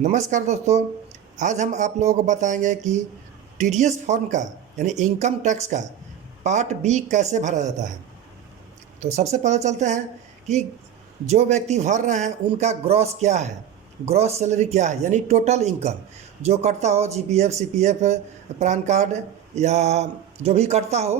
नमस्कार दोस्तों, आज हम आप लोगों को बताएंगे कि टीडीएस फॉर्म का यानी इनकम टैक्स का पार्ट बी कैसे भरा जाता है। तो सबसे पहले चलते हैं कि जो व्यक्ति भर रहे हैं उनका ग्रॉस क्या है, ग्रॉस सैलरी क्या है, यानी टोटल इनकम जो कटता हो, जीपीएफ, सीपीएफ, पैन कार्ड या जो भी कटता हो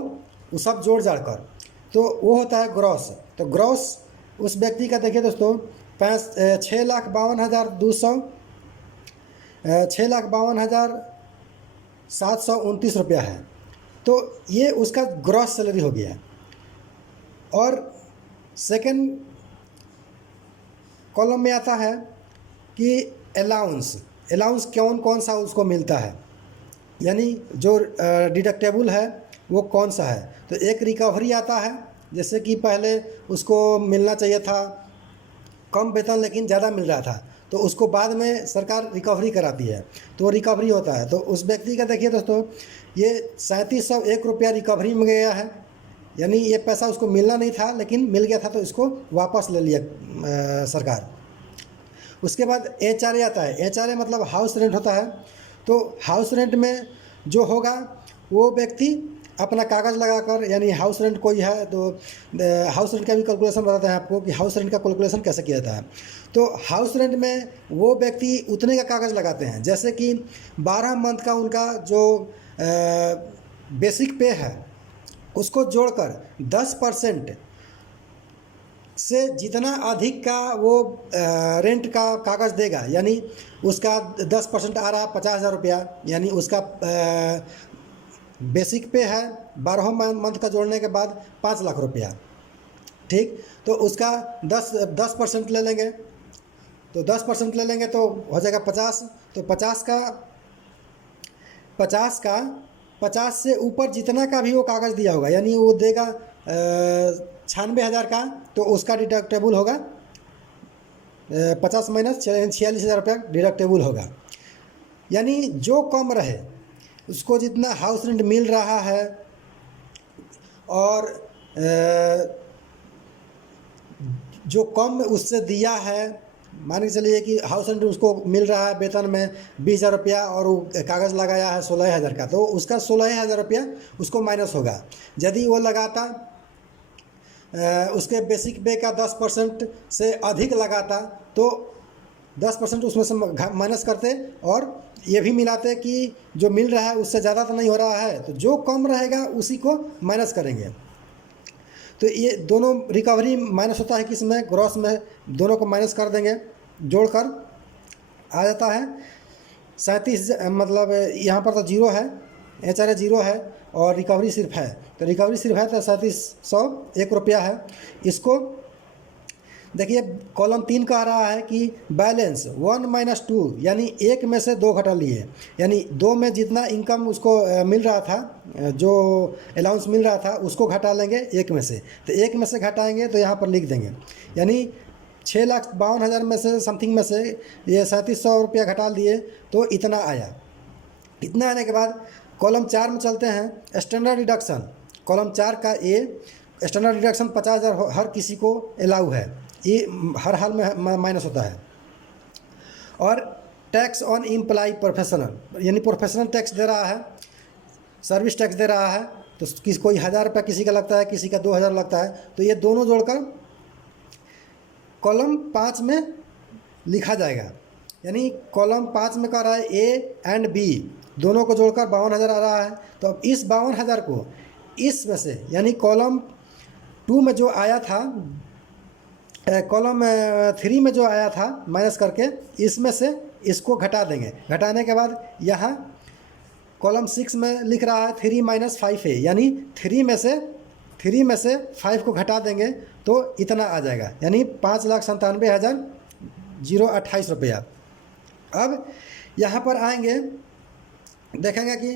वो सब जोड़ जाड़ कर तो वो होता है ग्रॉस। तो ग्रॉस उस व्यक्ति का देखिए दोस्तों 6,52,729 रुपया है। तो ये उसका ग्रॉस सैलरी हो गया। और सेकंड कॉलम में आता है कि अलाउंस कौन कौन सा उसको मिलता है, यानी जो डिडक्टेबल है वो कौन सा है। तो एक रिकवरी आता है, जैसे कि पहले उसको मिलना चाहिए था कम वेतन लेकिन ज़्यादा मिल रहा था, तो उसको बाद में सरकार रिकवरी कराती है, तो रिकवरी होता है। तो उस व्यक्ति का देखिए दोस्तों ये 3701 रुपया रिकवरी में गया है, यानी ये पैसा उसको मिलना नहीं था लेकिन मिल गया था तो इसको वापस ले लिया सरकार। उसके बाद HRA आता है। HRA मतलब हाउस रेंट होता है। तो हाउस रेंट में जो होगा वो व्यक्ति अपना कागज़ लगाकर, यानी हाउस रेंट कोई है तो हाउस रेंट का भी कैलकुलेशन बताते हैं आपको कि हाउस रेंट का कैलकुलेशन कैसे किया जाता है। तो हाउस रेंट में वो व्यक्ति उतने का कागज़ लगाते हैं, जैसे कि 12 मंथ का उनका जो बेसिक पे है उसको जोड़कर 10% से जितना अधिक का वो रेंट का कागज़ देगा, यानी उसका 10% आ रहा है 50,000 रुपया, यानी उसका बेसिक पे है 12 मंथ का जोड़ने के बाद 5 लाख रुपया, ठीक। तो उसका 10% ले लेंगे, तो 10% ले लेंगे तो हो जाएगा 50। तो 50 से ऊपर जितना का भी वो कागज़ दिया होगा, यानी वो देगा 96,000 का, तो उसका डिडक्टेबल होगा 50 माइनस 46,000 रुपया डिडक्टेबल होगा। यानी जो कम रहे उसको जितना हाउस रेंट मिल रहा है और जो कम उससे दिया है, मान के चलिए कि हाउस रेंट उसको मिल रहा है वेतन में 20,000 रुपया और वो कागज़ लगाया है 16,000 का, तो उसका 16,000 रुपया उसको माइनस होगा। यदि वो लगाता उसके बेसिक पे का 10% से अधिक लगाता तो 10% उसमें से माइनस करते और ये भी मिलाते कि जो मिल रहा है उससे ज़्यादा तो नहीं हो रहा है, तो जो कम रहेगा उसी को माइनस करेंगे। तो ये दोनों रिकवरी माइनस होता है किसमें, ग्रॉस में, दोनों को माइनस कर देंगे, जोड़कर आ जाता है 37। मतलब यहाँ पर तो जीरो है, HRA जीरो है और रिकवरी सिर्फ है, तो रिकवरी सिर्फ है तो 3701 रुपया है। इसको देखिए कॉलम 3 कह रहा है कि बैलेंस 1 - 2, यानी 1 में से 2 घटा लिए, यानी 2 में जितना इनकम उसको मिल रहा था, जो अलाउंस मिल रहा था उसको घटा लेंगे 1 में से। तो 1 में से घटाएंगे तो यहाँ पर लिख देंगे, यानी 6,52,000 में से समथिंग में से ये 3700 रुपया घटा लिए तो इतना आया। इतना आने के बाद कॉलम 4 में चलते हैं, स्टैंडर्ड डिडक्शन। कॉलम 4 का स्टैंडर्ड डिडक्शन 50,000 हर किसी को अलाउ है, ये हर हाल में माइनस होता है। और टैक्स ऑन एम्प्लॉय प्रोफेशनल, यानी प्रोफेशनल टैक्स दे रहा है, सर्विस टैक्स दे रहा है, तो कोई 1,000 रुपया किसी का लगता है, किसी का 2,000 लगता है, तो ये दोनों जोड़कर कॉलम 5 में लिखा जाएगा। यानी कॉलम 5 में कह रहा है A एंड B दोनों को जोड़कर 52,000 आ रहा है। तो अब इस 52,000 को इसमें से, यानी कॉलम 2 में जो आया था, कॉलम 3 में जो आया था माइनस करके, इसमें से इसको घटा देंगे। घटाने के बाद यहाँ कॉलम 6 में लिख रहा है 3 - 5A, यानी 3 में से 5 को घटा देंगे तो इतना आ जाएगा, यानी 5,97,028 रुपया। अब यहाँ पर आएंगे, देखेंगे कि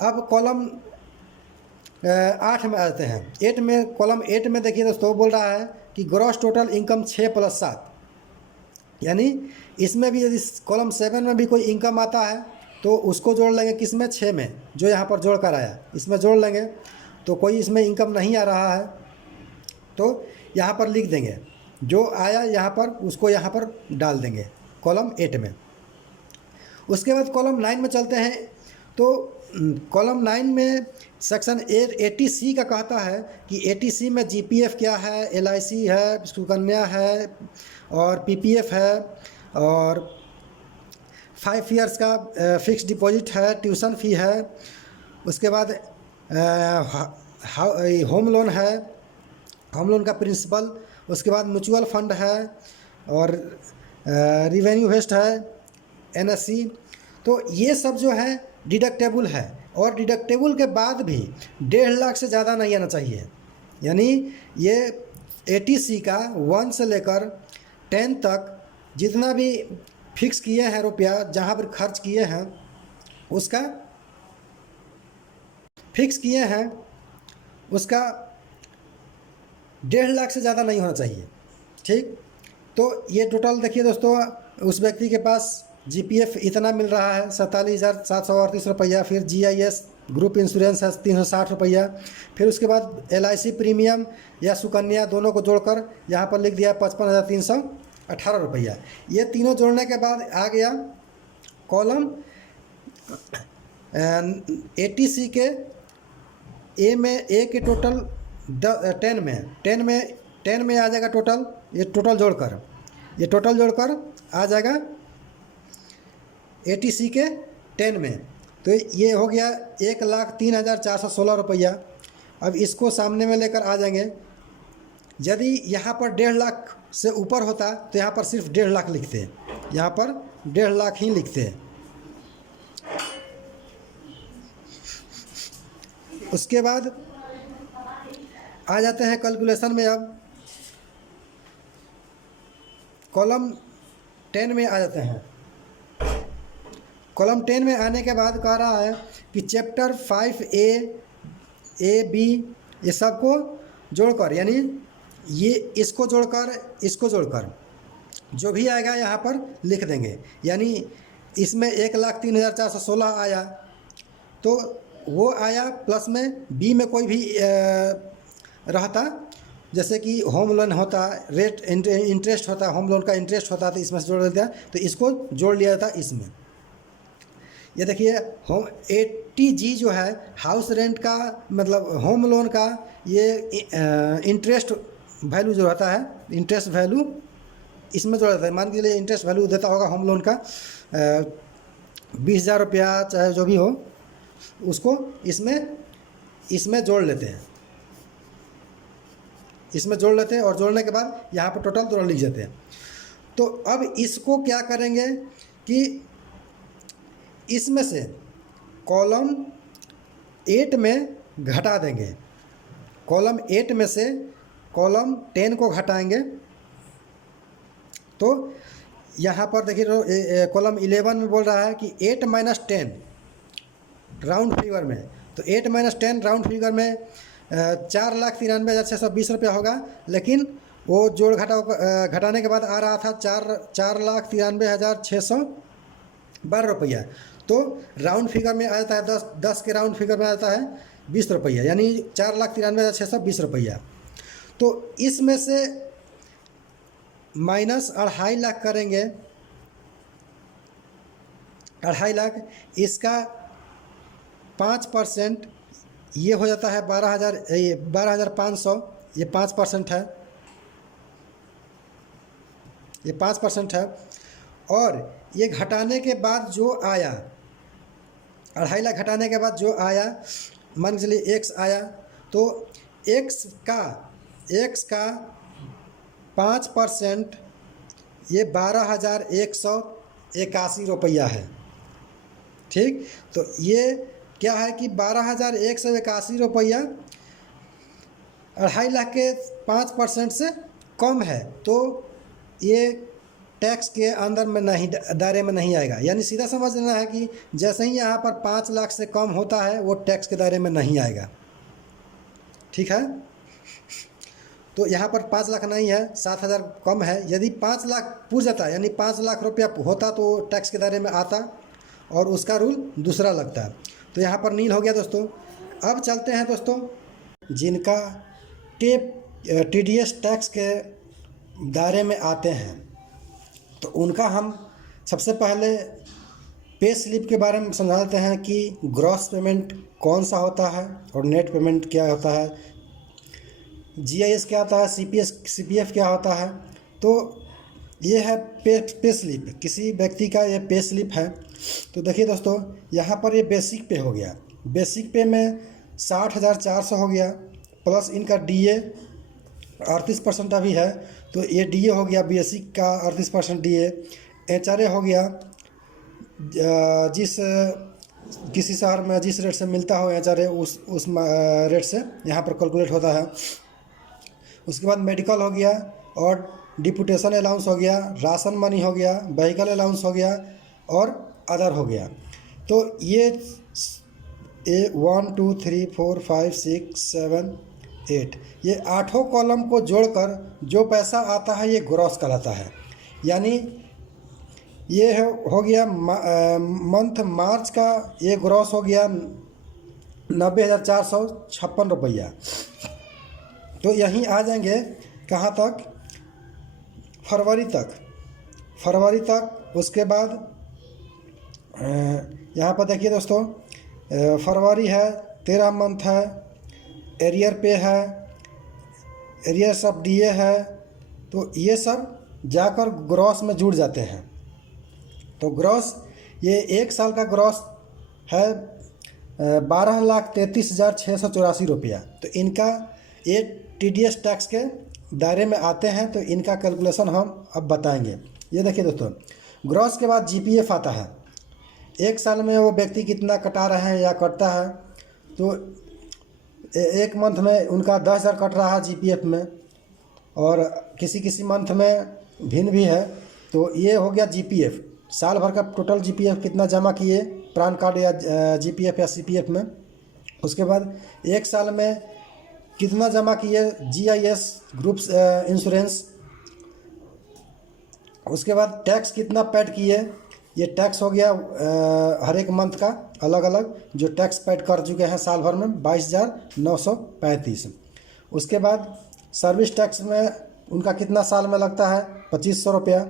अब कॉलम 8 में आते हैं। 8 में, कॉलम 8 में देखिए दोस्तों बोल रहा है कि ग्रॉस टोटल इनकम 6 + 7, यानी इसमें भी यदि कॉलम 7 में भी कोई इनकम आता है तो उसको जोड़ लेंगे किस में, 6 में, जो यहाँ पर जोड़ कर आया इसमें जोड़ लेंगे। तो कोई इसमें इनकम नहीं आ रहा है तो यहाँ पर लिख देंगे, जो आया यहाँ पर उसको यहाँ पर डाल देंगे कॉलम 8 में। उसके बाद कॉलम 9 में चलते हैं। तो कॉलम 9 में सेक्शन 80C का कहता है कि 80C में GPF क्या है, LIC है, सुकन्या है और PPF है और 5 ईयर्स का फिक्स डिपॉजिट है, ट्यूशन फ़ी है, उसके बाद होम लोन है, होम लोन का प्रिंसिपल, उसके बाद म्यूचुअल फंड है और रिवेन्यू वेस्ट है, NSC। तो ये सब जो है डिडक्टेबल है और डिडक्टेबल के बाद भी 1.5 लाख से ज़्यादा नहीं आना चाहिए। यानी ये 80C का 1 से लेकर 10 तक जितना भी फिक्स किए हैं रुपया, जहाँ पर खर्च किए हैं उसका फिक्स किए हैं उसका 1.5 लाख से ज़्यादा नहीं होना चाहिए। ठीक, तो ये टोटल देखिए दोस्तों, उस व्यक्ति के पास GPF इतना मिल रहा है 47,738 रुपया, फिर GIS ग्रुप इंश्योरेंस है 360 रुपया, फिर उसके बाद LIC प्रीमियम या सुकन्या दोनों को जोड़कर यहाँ पर लिख दिया 55,318 रुपया। ये तीनों जोड़ने के बाद आ गया कॉलम 80C के ए में, ए के टोटल 10 में आ जाएगा टोटल, ये टोटल जोड़कर आ जाएगा 80C के 10 में। तो ये हो गया 1,03,416 रुपया। अब इसको सामने में लेकर आ जाएंगे। यदि यहाँ पर 1.5 लाख से ऊपर होता तो यहाँ पर सिर्फ 1.5 लाख लिखते, यहाँ पर 1.5 लाख ही लिखते। उसके बाद आ जाते हैं कैलकुलेशन में। अब कॉलम 10 में आ जाते हैं। कॉलम 10 में आने के बाद कह रहा है कि चैप्टर 5A B ये सबको जोड़कर, यानी ये इसको जोड़कर जो भी आएगा यहाँ पर लिख देंगे। यानी इसमें 1,03,416 आया तो वो आया, प्लस में बी में कोई भी रहता, जैसे कि होम लोन होता, रेट इंटरेस्ट होता, होम लोन का इंटरेस्ट होता तो इसमें से जोड़ देता, तो इसको जोड़ लिया जाता इसमें। ये देखिए होम 80G जो है हाउस रेंट का, मतलब होम लोन का, ये इंटरेस्ट वैल्यू जो रहता है, इंटरेस्ट वैल्यू इसमें जोड़ देता है। मान के लिए इंटरेस्ट वैल्यू देता होगा होम लोन का 20,000 रुपया, चाहे जो भी हो, उसको इसमें जोड़ लेते हैं, और जोड़ने के बाद यहाँ पर टोटल लिख देते हैं। तो अब इसको क्या करेंगे कि इसमें से कॉलम 8 में घटा देंगे, कॉलम 8 में से कॉलम 10 को घटाएंगे। तो यहाँ पर देखिए कॉलम 11 में बोल रहा है कि 8 - 10 राउंड फिगर में, तो 8 - 10 राउंड फिगर में 4,93,620 रुपया होगा। लेकिन वो जोड़ घटाने के बाद आ रहा था 4,93,612 रुपया। तो राउंड फिगर में आ जाता है 10 के राउंड फिगर में आ जाता है 20 रुपया, यानी 4,93,620 रुपया। तो इसमें से माइनस 2.5 लाख करेंगे, 2.5 लाख, इसका 5% ये हो जाता है 12,500, ये 5% है, ये 5% है। और ये घटाने के बाद जो आया, 2.5 लाख घटाने के बाद जो आया, मान के चलिए x आया, तो x का 5% ये 12,181 रुपया है। ठीक, तो ये क्या है कि 12,181 रुपया 2.5 लाख के 5% से कम है, तो ये टैक्स के अंदर में नहीं, दायरे में नहीं आएगा। यानी सीधा समझना है कि जैसे ही यहाँ पर 5 लाख से कम होता है वो टैक्स के दायरे में नहीं आएगा। ठीक है, तो यहाँ पर 5 लाख नहीं है, 7,000 कम है। यदि 5 लाख पूछ जाता, यानी 5 लाख रुपया होता तो टैक्स के दायरे में आता और उसका रूल दूसरा लगता है। तो यहाँ पर नील हो गया दोस्तों। अब चलते हैं दोस्तों, जिनका TDS टैक्स के दायरे में आते हैं, तो उनका हम सबसे पहले पे स्लिप के बारे में समझा देते हैं कि ग्रॉस पेमेंट कौन सा होता है और नेट पेमेंट क्या होता है, जीआईएस क्या होता है, सीपीएफ क्या होता है। तो ये है पे स्लिप, किसी व्यक्ति का ये पे स्लिप है। तो देखिए दोस्तों, यहाँ पर ये बेसिक पे हो गया, बेसिक पे में 60,400 हो गया, प्लस इनका डीए 38% अभी है, तो ये डीए हो गया बेसिक का 38% डीए। एचआरए हो गया, जिस किसी शहर में जिस रेट से मिलता हो एचआरए उस रेट से यहाँ पर कैलकुलेट होता है। उसके बाद मेडिकल हो गया और डिपुटेशन अलाउंस हो गया, राशन मनी हो गया, व्हीकल अलाउंस हो गया और अदर हो गया। तो ये 1 2 3 4 5 6 7 8 ये 8 कॉलम को जोड़कर जो पैसा आता है ये ग्रॉस कहलाता है। यानी ये हो गया मंथ मार्च का, ये ग्रॉस हो गया 90,456 रुपया। तो यहीं आ जाएंगे कहाँ तक, फरवरी तक। उसके बाद यहाँ पर देखिए दोस्तों, फरवरी है, 13 मंथ है, एरियर पे है, एरियर्स ऑफ डीए है। तो ये सब जाकर ग्रॉस में जुड़ जाते हैं। तो ग्रॉस ये एक साल का ग्रॉस है 12,33,684 रुपया। तो इनका ये टीडीएस टैक्स के दायरे में आते हैं, तो इनका कैलकुलेशन हम अब बताएंगे। ये देखिए दोस्तों, ग्रॉस के बाद जीपीएफ आता है। एक साल में वो व्यक्ति कितना कटा रहे हैं या कटता है, तो एक मंथ में उनका 10,000 कट रहा है जीपीएफ में, और किसी मंथ में भिन्न भी है। तो ये हो गया जीपीएफ, साल भर का टोटल जीपीएफ कितना जमा किए पैन कार्ड या जीपीएफ या सीपीएफ में। उसके बाद एक साल में कितना जमा किए जीआईएस ग्रुप्स इंश्योरेंस। उसके बाद टैक्स कितना पेड किए, ये टैक्स हो गया हर एक मंथ का अलग अलग जो टैक्स पेड कर चुके हैं साल भर में 22,935। उसके बाद सर्विस टैक्स में उनका कितना साल में लगता है 2,500 रुपया।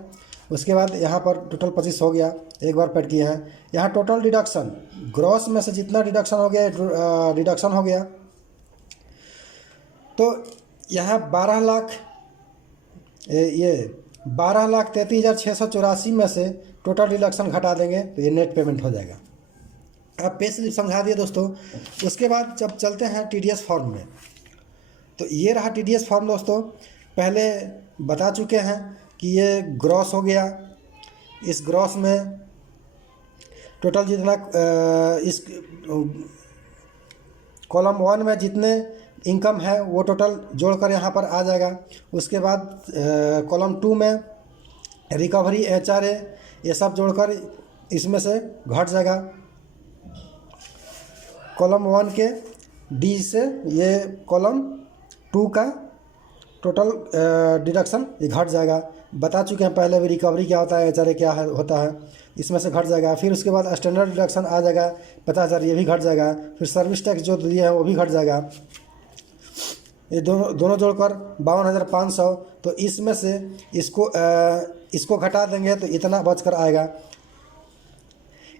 उसके बाद यहाँ पर टोटल 25 हो गया, एक बार पेड किए हैं। यहाँ टोटल डिडक्शन, ग्रॉस में से जितना डिडक्शन हो गया डिडक्शन हो गया। तो यहाँ 12,33,684 में से टोटल डिडक्शन घटा देंगे तो ये नेट पेमेंट हो जाएगा। अब पे स्लिप समझा दिए दोस्तों। उसके बाद जब चलते हैं टीडीएस फॉर्म में, तो ये रहा टीडीएस फॉर्म दोस्तों। पहले बता चुके हैं कि ये ग्रॉस हो गया, इस ग्रॉस में टोटल जितना इस कॉलम 1 में जितने इनकम है वो टोटल जोड़कर यहाँ पर आ जाएगा। उसके बाद कॉलम 2 में रिकवरी एचआरए ये सब जोड़कर इसमें से घट जाएगा। कॉलम 1 के डी से ये कॉलम 2 का टोटल डिडक्शन ये घट जाएगा। बता चुके हैं पहले भी रिकवरी क्या होता है, एचआरए क्या होता है, इसमें से घट जाएगा। फिर उसके बाद स्टैंडर्ड डिडक्शन आ जाएगा 50,000, ये भी घट जाएगा। फिर सर्विस टैक्स जो दिए हैं वो भी घट जाएगा। ये दोनों जोड़कर 52,500। तो इसमें से इसको घटा देंगे तो इतना बचकर आएगा।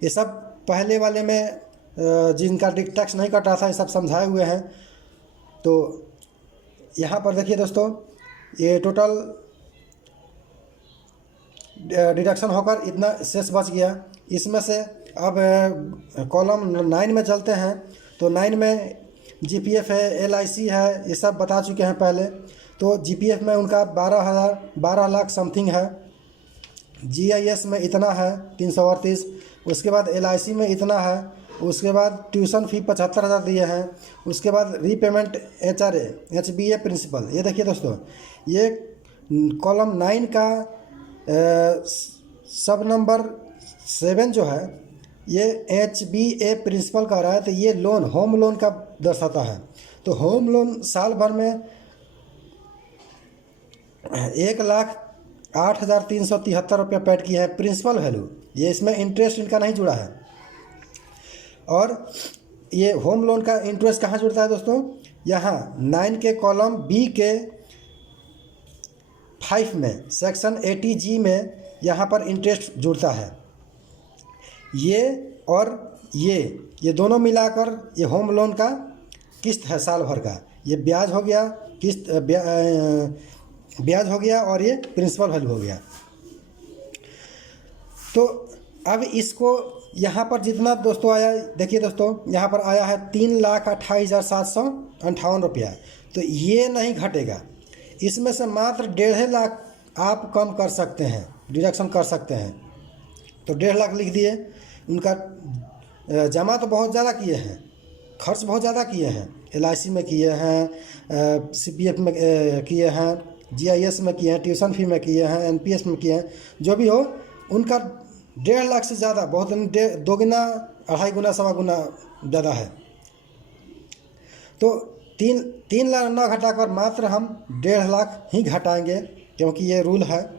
ये सब पहले वाले में जिनका टैक्स नहीं कटा था ये सब समझाए हुए हैं। तो यहाँ पर देखिए दोस्तों, ये टोटल डिडक्शन होकर इतना शेष बच गया। इसमें से अब कॉलम 9 में चलते हैं। तो 9 में जीपीएफ है, एलआईसी है, ये सब बता चुके हैं पहले। तो जीपीएफ में उनका 12 लाख समथिंग है, जीआईएस में इतना है 338। उसके बाद एलआईसी में इतना है। उसके बाद ट्यूशन फ़ी 75,000 दिए हैं। उसके बाद रीपेमेंट एचआरए एचबीए प्रिंसिपल। ये देखिए दोस्तों, ये कॉलम 9 का सब नंबर 7 जो है ये एचबीए प्रिंसिपल का रहा है। तो ये लोन होम लोन का दर्शाता है। तो होम लोन साल भर में 1,08,373 रुपया पेड किया है प्रिंसिपल वैल्यू। ये इसमें इंटरेस्ट इनका नहीं जुड़ा है। और ये होम लोन का इंटरेस्ट कहाँ जुड़ता है दोस्तों, यहाँ 9 के कॉलम बी के 5 में सेक्शन 80G में यहाँ पर इंटरेस्ट जुड़ता है। ये और ये दोनों मिलाकर ये होम लोन का किस्त है साल भर का। ये ब्याज हो गया, किस्त ब्याज हो गया और ये प्रिंसिपल वैल्यू हो गया। तो अब इसको यहाँ पर जितना दोस्तों आया, देखिए दोस्तों यहाँ पर आया है 3,28,758 रुपया। तो ये नहीं घटेगा, इसमें से मात्र 1.5 लाख आप कम कर सकते हैं, डिडक्शन कर सकते हैं। तो 1.5 लाख लिख दिए। उनका जमा तो बहुत ज़्यादा किए हैं, खर्च बहुत ज़्यादा किए हैं, LIC में किए हैं, CPF में किए हैं, GIS में किए हैं, ट्यूशन फी में किए हैं, NPS में किए हैं, जो भी हो उनका 1.5 लाख से ज़्यादा बहुत 2 गुना 2.5 गुना 2.25 गुना ज़्यादा है। तो 3 लाख ना घटाकर मात्र हम 1.5 लाख ही घटाएंगे, क्योंकि ये रूल है।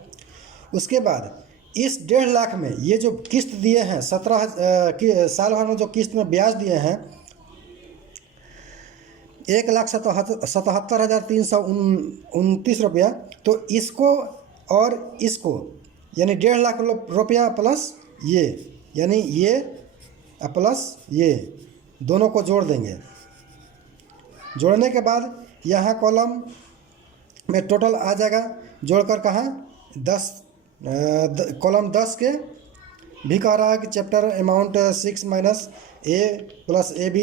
उसके बाद इस 1.5 लाख में ये जो किस्त दिए हैं 17 साल भर में जो किस्त में ब्याज दिए हैं 1,77,329 रुपया, तो इसको और इसको यानी 1.5 लाख रुपया प्लस ये, यानी ये प्लस ये दोनों को जोड़ देंगे। जोड़ने के बाद यहाँ कॉलम में टोटल आ जाएगा, जोड़कर कहाँ 10 कॉलम 10 के भी कह रहा है कि chapter amount 6 minus A plus AB।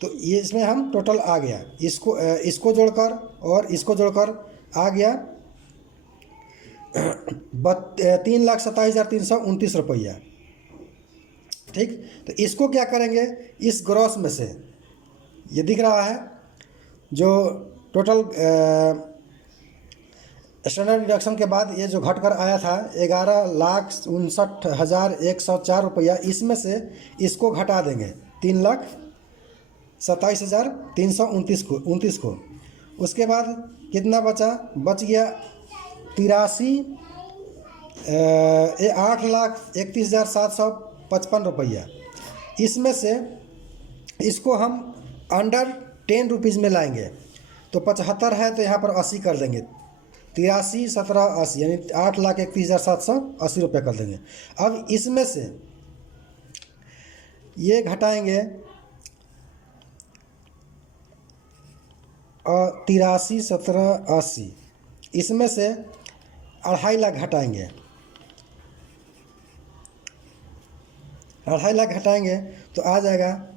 तो ये इसमें हम टोटल आ गया, इसको जोड़कर और इसको जोड़कर आ गया 3,27,329 रुपया। ठीक, तो इसको क्या करेंगे, इस ग्रॉस में से ये दिख रहा है जो टोटल स्टैंडर्ड डिडक्शन के बाद ये जो घटकर आया था 11,59,104 रुपया, इसमें से इसको घटा देंगे 3,27,329 को। उसके बाद कितना बचा, बच गया 8,31,755 रुपया। इसमें से इसको हम अंडर 10 रुपीज़ में लाएंगे, तो 75 है तो यहाँ पर 80 कर देंगे, 83, 17, 80 यानी 8,31,780 रुपये कर देंगे। अब इसमें से ये घटाएंगे 83, 17, 80, इसमें से 2.5 लाख घटाएंगे, 2.5 लाख घटाएंगे तो आ जाएगा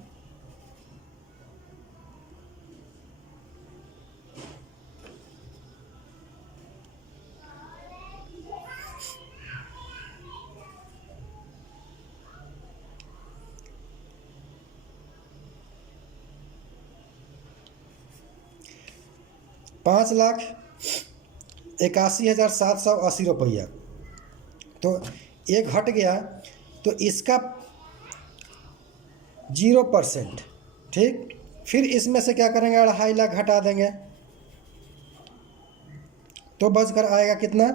5,81,780 रुपया। तो ये घट गया, तो इसका 0%। ठीक, फिर इसमें से क्या करेंगे, 2.5 लाख घटा देंगे, तो बचकर आएगा कितना,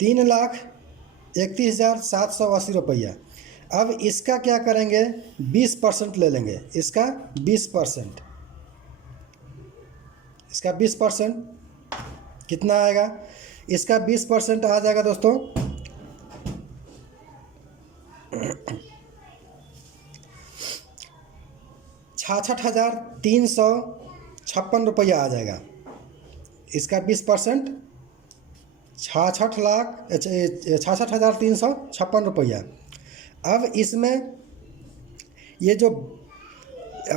₹3,31,780 रुपया। अब इसका क्या करेंगे, 20% ले लेंगे, इसका 20%, इसका 20% कितना आएगा, इसका 20% आ जाएगा दोस्तों 66,356 रुपया आ जाएगा। इसका 20% 66,356 रुपया। अब इसमें ये जो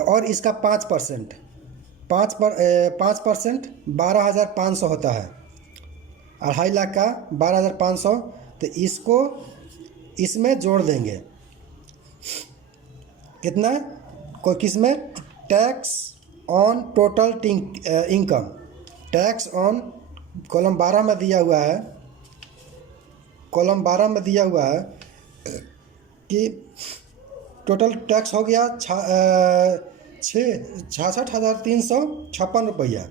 और इसका 5% 12,500 होता है, 2.5 लाख का 12,500, तो इसको इसमें जोड़ देंगे कितना, कोई किसमें, tax on total income, tax on column 12 में दिया हुआ है, कॉलम 12 में दिया हुआ है कि टोटल टैक्स हो गया 66,356 रुपया।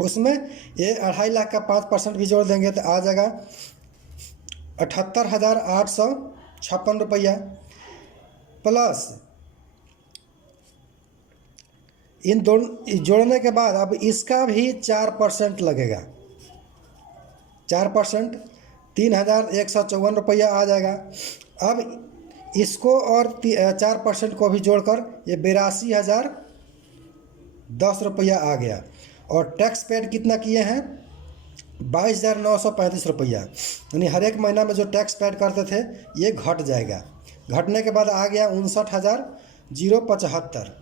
उसमें ये 2.5 लाख का 5% भी जोड़ देंगे तो आ जाएगा 78,856 रुपया। प्लस इन दोनों जोड़ने के बाद अब इसका भी 4% लगेगा। 4% 3,154 रुपया आ जाएगा। अब इसको और 4% को भी जोड़कर ये 82,010 रुपया आ गया। और टैक्स पेड कितना किए हैं? 22,935 रुपया। यानी हर एक महीना में जो टैक्स पेड करते थे ये घट जाएगा। घटने के बाद आ गया 59,075,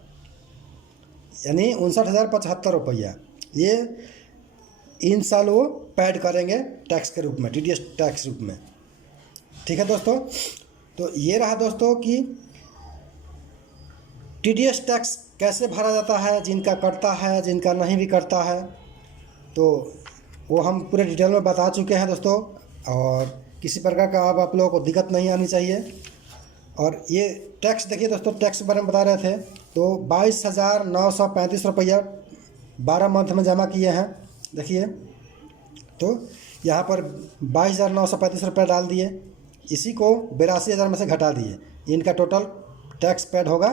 यानी 59,075 रुपया। ये इन साल वो पैड करेंगे टैक्स के रूप में, TDS टैक्स रूप में। ठीक है दोस्तों, तो ये रहा दोस्तों कि TDS टैक्स कैसे भरा जाता है, जिनका कटता है, जिनका नहीं भी कटता है, तो वो हम पूरे डिटेल में बता चुके हैं दोस्तों। और किसी प्रकार का अब आप लोगों को दिक्कत नहीं आनी चाहिए। और ये टैक्स देखिए दोस्तों, टैक्स के बारे में बता रहे थे, तो 22,935 रुपया 12 मंथ में जमा किए हैं। देखिए, तो यहाँ पर 22,935 रुपया डाल दिए, इसी को 82,000 में से घटा दिए, इनका टोटल टैक्स पेड होगा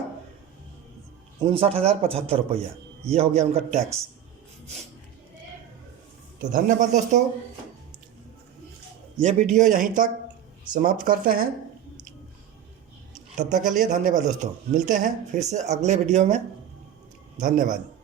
59,075 रुपया। ये हो गया उनका टैक्स। तो धन्यवाद दोस्तों, ये वीडियो यहीं तक समाप्त करते हैं। तब तक के लिए धन्यवाद दोस्तों, मिलते हैं फिर से अगले वीडियो में। धन्यवाद।